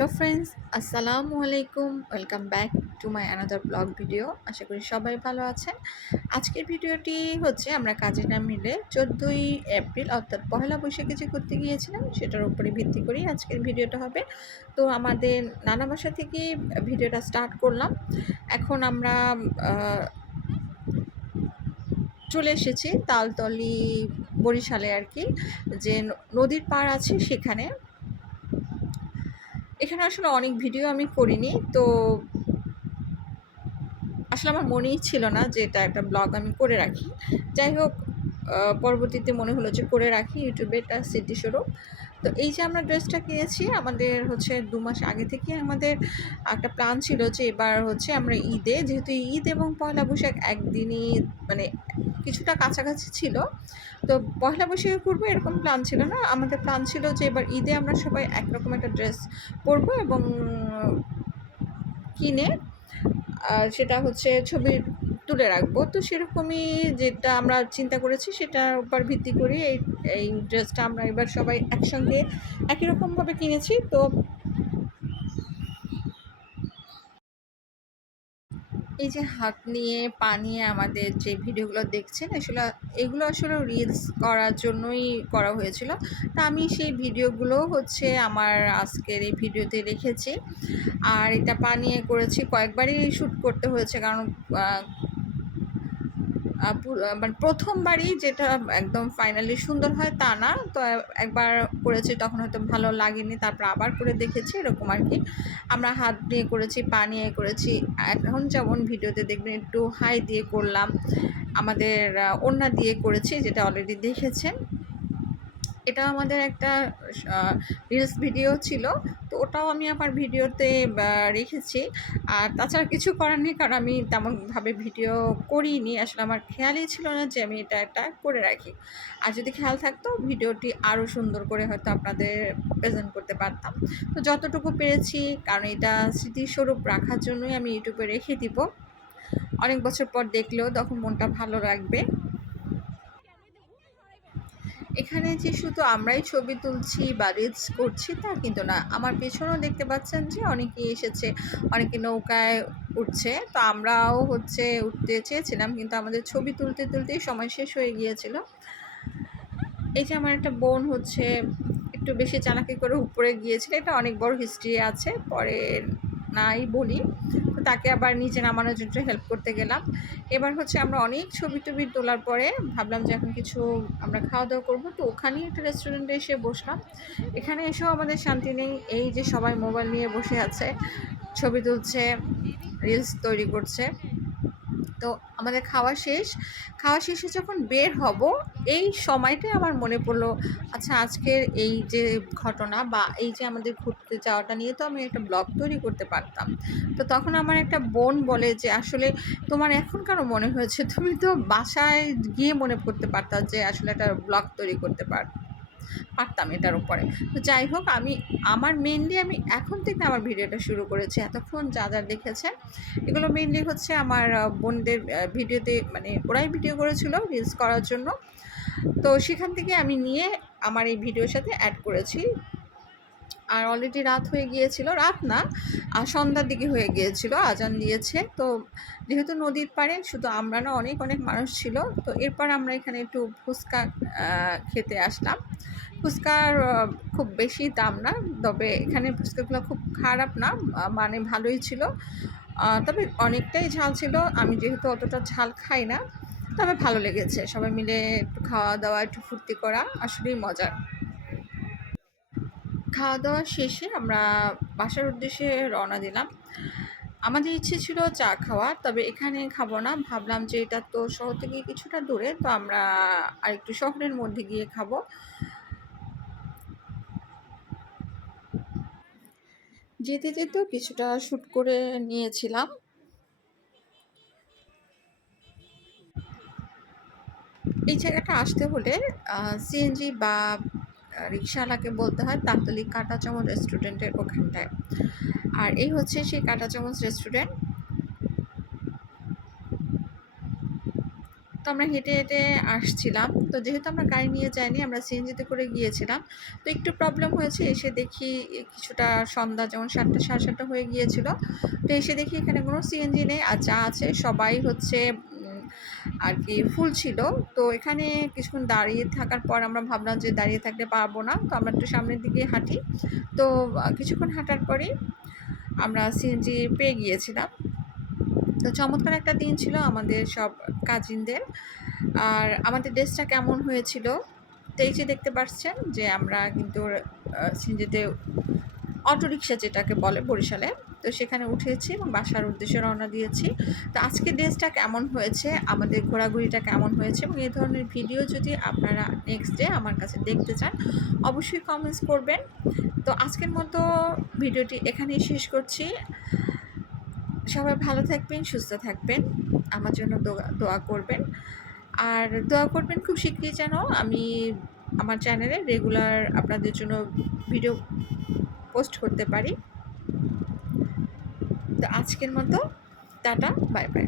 Hello friends, আসসালামু আলাইকুম। Welcome back to my another blog video. আশা করি সবাই ভালো আছেন। আজকের ভিডিওটি হচ্ছে আমরা কাজে না মিলে চোদ্দোই এপ্রিল, অর্থাৎ পহেলা বৈশাখে যে করতে গিয়েছিলাম, সেটার উপরে ভিত্তি করেই আজকের ভিডিওটা হবে। তো আমাদের নানা বাসা থেকে ভিডিওটা স্টার্ট করলাম। এখন আমরা চলে এসেছি তালতলি বরিশালে আর কি, যে নদীর পাড় আছে সেখানে। এখানে আসলে অনেক ভিডিও আমি করিনি, তো আসলে আমার মনেই ছিল না যে এটা একটা ব্লগ আমি করে রাখি। যাই হোক পরবর্তীতে মনে হলো যে করে রাখি ইউটিউবে একটা স্মৃতিস্বরূপ তো এই যে আমরা ড্রেসটা কিনেছি, আমাদের হচ্ছে দু মাস আগে থেকে আমাদের একটা প্ল্যান ছিল যে এবার হচ্ছে আমরা ঈদে, যেহেতু ঈদ এবং পয়লা বৈশাখ একদিনই মানে কিছুটা কাছাকাছি ছিল। তো পয়লা বৈশাখে করব এরকম প্ল্যান ছিল না। আমাদের প্ল্যান ছিল যে এবার ঈদে আমরা সবাই একরকম একটা ড্রেস পরবো এবং কিনে সেটা হচ্ছে ছবি তুলে রাখব। তো সেরকমই যেটা আমরা চিন্তা করেছি সেটার উপর ভিত্তি করে এই এই ড্রেসটা আমরা এবার সবাই একসঙ্গে একই রকমভাবে কিনেছি। তো এই যে হাত নিয়ে, পা নিয়ে আমাদের যে ভিডিওগুলো দেখছেন আসলে এগুলো আসলে রিলস করার জন্যই করা হয়েছিল। তা আমি সেই ভিডিওগুলো হচ্ছে আমার আজকের এই ভিডিওতে রেখেছি। আর এটা পা নিয়ে করেছি, কয়েকবারই শ্যুট করতে হয়েছে, কারণ মানে প্রথমবারই যেটা একদম ফাইনালি সুন্দর হয় তা না। তো একবার করেছি তখন হয়তো ভালো লাগেনি, তারপর আবার করে দেখেছি, এরকম আর কি। আমরা হাত দিয়ে করেছি, পা নিয়ে করেছি। এখন যেমন ভিডিওতে দেখবেন একটু হাই দিয়ে করলাম। আমাদের ওড়না দিয়ে করেছি, যেটা অলরেডি দেখেছেন। এটা আমাদের একটা রিলস ভিডিও ছিল। তো ওটাও আমি আমার ভিডিওতে রেখেছি। আর তাছাড়া কিছু করার নেই, কারণ আমি তেমনভাবে ভিডিও করিনি। আসলে আমার খেয়ালই ছিল না যে আমি এটা একটা করে রাখি। আর যদি খেয়াল থাকতো ভিডিওটি আরও সুন্দর করে হয়তো আপনাদের প্রেজেন্ট করতে পারতাম। তো যতটুকু পেরেছি, কারণ এটা স্মৃতিস্বরূপ রাখার জন্যই আমি ইউটিউবে রেখে দিব। অনেক বছর পর দেখলেও তখন মনটা ভালো লাগবে। এখানে যে শুধু আমরাই ছবি তুলছি বা রিলস করছি তা কিন্তু না। আমার পেছনেও দেখতে পাচ্ছেন যে অনেকে এসেছে, অনেকে নৌকায় উঠছে। তো আমরাও হচ্ছে উঠতে চেয়েছিলাম কিন্তু আমাদের ছবি তুলতে তুলতেই সময় শেষ হয়ে গিয়েছিল। এই যে আমার একটা বোন হচ্ছে একটু বেশি চালাকি করে উপরে গিয়েছিল। এটা অনেক বড় হিস্ট্রি আছে, পরে নাই বলি। তাকে আবার নিচে নামানোর জন্য হেল্প করতে গেলাম। এবার হচ্ছে আমরা অনেক ছবি টবি তোলার পরে ভাবলাম যে এখন কিছু আমরা খাওয়া দাওয়া করব। তো ওখানেই একটা রেস্টুরেন্টে এসে বসলাম। এখানে এসেও আমাদের শান্তি নেই। এই যে সবাই মোবাইল নিয়ে বসে আছে, ছবি তুলছে রিলস তৈরি করছে। তো আমাদের খাওয়া শেষ। খাওয়া শেষে যখন বের হব, এই সময়টাই আমার মনে পড়ল আচ্ছা আজকের এই যে ঘটনা বা এই যে আমাদের ঘুরতে যাওয়াটা নিয়ে তো আমি একটা ব্লগ তৈরি করতে পারতাম। তো তখন আমার একটা বোন বলে যে, আসলে তোমার এখন কেন মনে হয়েছে? তুমি তো বাসায় গিয়ে মনে করতে পারতাম যে, আসলে একটা ব্লগ তৈরি করতে পার পারতাম এটার উপরে। তো যাই হোক, আমি, আমার মেনলি আমি এখন থেকে আমার ভিডিওটা শুরু করেছি। এতক্ষণ যা যা দেখেছেন, এগুলো মেনলি হচ্ছে আমার বোনদের ভিডিওতে মানে ওরাই ভিডিও করেছিল রিলস করার জন্য। তো সেখান থেকে আমি নিয়ে আমার এই ভিডিওর সাথে অ্যাড করেছি। আর অলরেডি রাত হয়ে গিয়েছিল, রাত না, আর সন্ধ্যার দিকে হয়ে গিয়েছিল, আজান দিয়েছে। তো যেহেতু নদীর পাড়ে, শুধু আমরা না, অনেক অনেক মানুষ ছিল। তো এরপর আমরা এখানে একটু ফুচকা খেতে আসলাম। ফুচকার খুব বেশি দাম না, তবে এখানে ফুচকাগুলো খুব খারাপ না মানে ভালোই ছিল। তবে অনেকটাই ঝাল ছিল। আমি যেহেতু অতটা ঝাল খাই না, তবে ভালো লেগেছে। সবাই মিলে একটু খাওয়া দাওয়া একটু ফুর্তি করা আসলেই মজার। খাওয়া দাওয়া শেষে আমরা বাসার উদ্দেশ্যে রওনা দিলাম। আমাদের ইচ্ছে ছিল চা খাওয়া, তবে এখানে খাব না। ভাবলাম যে এটা তো শহর থেকে কিছুটা দূরে, তো আমরা আর একটু শহরের মধ্যে গিয়ে খাব। যেতে যেতেও কিছুটা শ্যুট করে নিয়েছিলাম। এই জায়গাটা আসতে হলে সিএনজি বা রিক্সাওয়ালাকে বলতে হয় তান্তলিক কাঁটা চামচ রেস্টুরেন্টের ওখানটায়। আর এই হচ্ছে সেই কাঁটা চামচ রেস্টুরেন্ট। তো আমরা হেঁটে হেঁটে আসছিলাম। তো যেহেতু আমরা গাড়ি নিয়ে যাইনি, আমরা সিএনজিতে করে গিয়েছিলাম। তো একটু প্রবলেম হয়েছে, এসে দেখি কিছুটা সন্ধ্যা, যেমন সাতটা, সাড়ে সাতটা হয়ে গিয়েছিল। তো এসে দেখি এখানে কোনো সিএনজি নেই, আর যা আছে সবাই হচ্ছে আর কি ফুল ছিল। তো এখানে কিছুক্ষণ দাঁড়িয়ে থাকার পর আমরা ভাবলাম যে দাঁড়িয়ে থাকতে পারব না, তো আমরা একটু সামনের দিকে হাঁটি। তো কিছুক্ষণ হাঁটার পরেই আমরা সিএনজি পেয়ে গিয়েছিলাম। তো চমৎকার একটা দিন ছিল আমাদের সব কাজিনদের। আর আমাদের ড্রেসটা কেমন হয়েছিল, তো এই যে দেখতে পাচ্ছেন যে আমরা কিন্তু সিনজিতে অটোরিকশা যেটাকে বলে বরিশালে, তো সেখানে উঠেছি এবং বাসার উদ্দেশ্যে রওনা দিয়েছি। তো আজকে ড্রেসটা কেমন হয়েছে? আমাদের ঘোরাঘুরিটা কেমন হয়েছে? এবং এই ধরনের ভিডিও যদি আপনারা নেক্সট ডে আমার কাছে দেখতে চান, অবশ্যই কমেন্টস করবেন। তো আজকের মতো ভিডিওটি এখানেই শেষ করছি। সবাই ভালো থাকবেন, সুস্থ থাকবেন। আমার জন্য দোয়া করবেন। আর দোয়া করবেন খুব শীঘ্রই যেন আমি আমার চ্যানেলে রেগুলার আপনাদের জন্য ভিডিও পোস্ট করতে পারি। তো আজকের মতো টাটা বাই বাই।